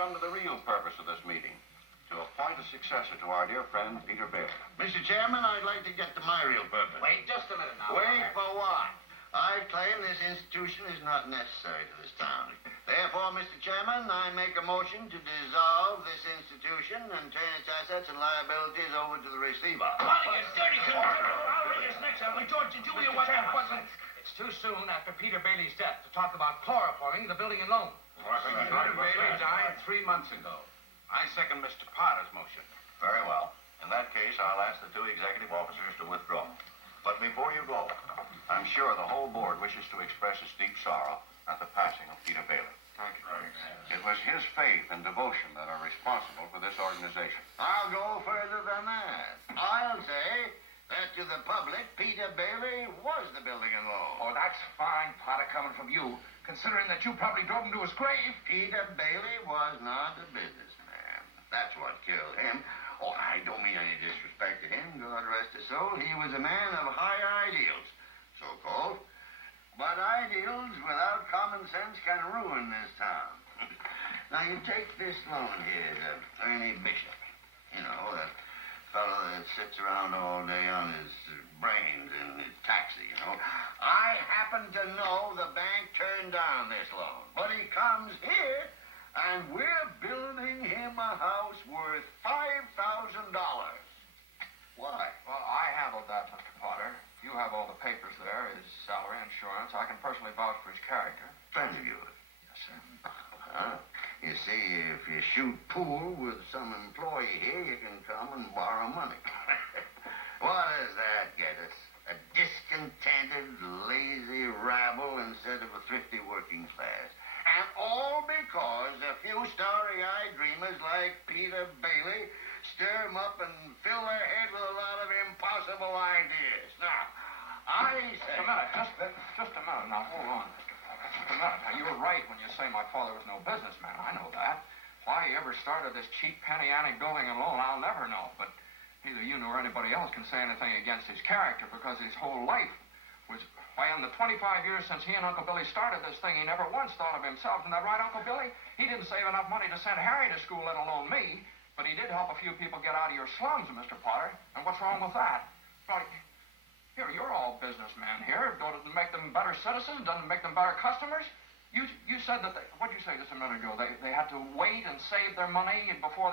come to the real purpose of this meeting, to appoint a successor to our dear friend, Peter Bailey. Mr. Chairman, I'd like to get to my real purpose. Wait just a minute now. Wait for what? I claim this institution is not necessary to this town. Therefore, Mr. Chairman, I make a motion to dissolve this institution and turn its assets and liabilities over to the receiver. You dirty I'll read this next time. George, did you hear what that wasn't? It's too soon after Peter Bailey's death to talk about chloroforming the building and loan. Peter Bailey died 3 months ago. I second Mr. Potter's motion. Very well. In that case, I'll ask the two executive officers to withdraw. But before you go, I'm sure the whole board wishes to express its deep sorrow at the passing of Peter Bailey. Thank you. It was his faith and devotion that are responsible for this organization. I'll go further than that. I'll say that to the public, Peter Bailey was the building and loan. Oh, that's fine, Potter, coming from you, considering that you probably drove him to his grave. Peter Bailey was not a businessman. That's what killed him. Oh, I don't mean any disrespect to him, God rest his soul. He was a man of high ideals, so-called. But ideals without common sense can ruin this town. Now, you take this loan here to Ernie Bishop. You know, that fellow that sits around all day on his brains in his taxi, you know. I happen to know the bank turned down this loan. But he comes here, and we're building him a house worth $5,000. Why? Well, I handled that, Mr. Potter. You have all the papers there, his salary, insurance. I can personally vouch for his character. Friend of yours? Yes, sir. You see, if you shoot pool with some employee here, you can come and borrow money. What does that get us? A discontented, lazy rabble instead of a thrifty working class. And all because a few starry-eyed dreamers like Peter Bailey stir 'em up and fill their head with a lot of impossible ideas. Now, I say... Just a minute. Now, hold on, Mr. Potter. Just a minute. Now, you're right when you say my father was no businessman. I know that. Why he ever started this cheap penny-ante building and loan, I'll never know. But neither you nor anybody else can say anything against his character because his whole life was... Why, in the 25 years since he and Uncle Billy started this thing, he never once thought of himself. Isn't that right, Uncle Billy? He didn't save enough money to send Harry to school, let alone me. But he did help a few people get out of your slums, Mr. Potter. And what's wrong with that? Well, here, you're all businessmen here. Doesn't it make them better citizens? Doesn't it make them better customers? You said that what'd you say just a minute ago? They had to wait and save their money before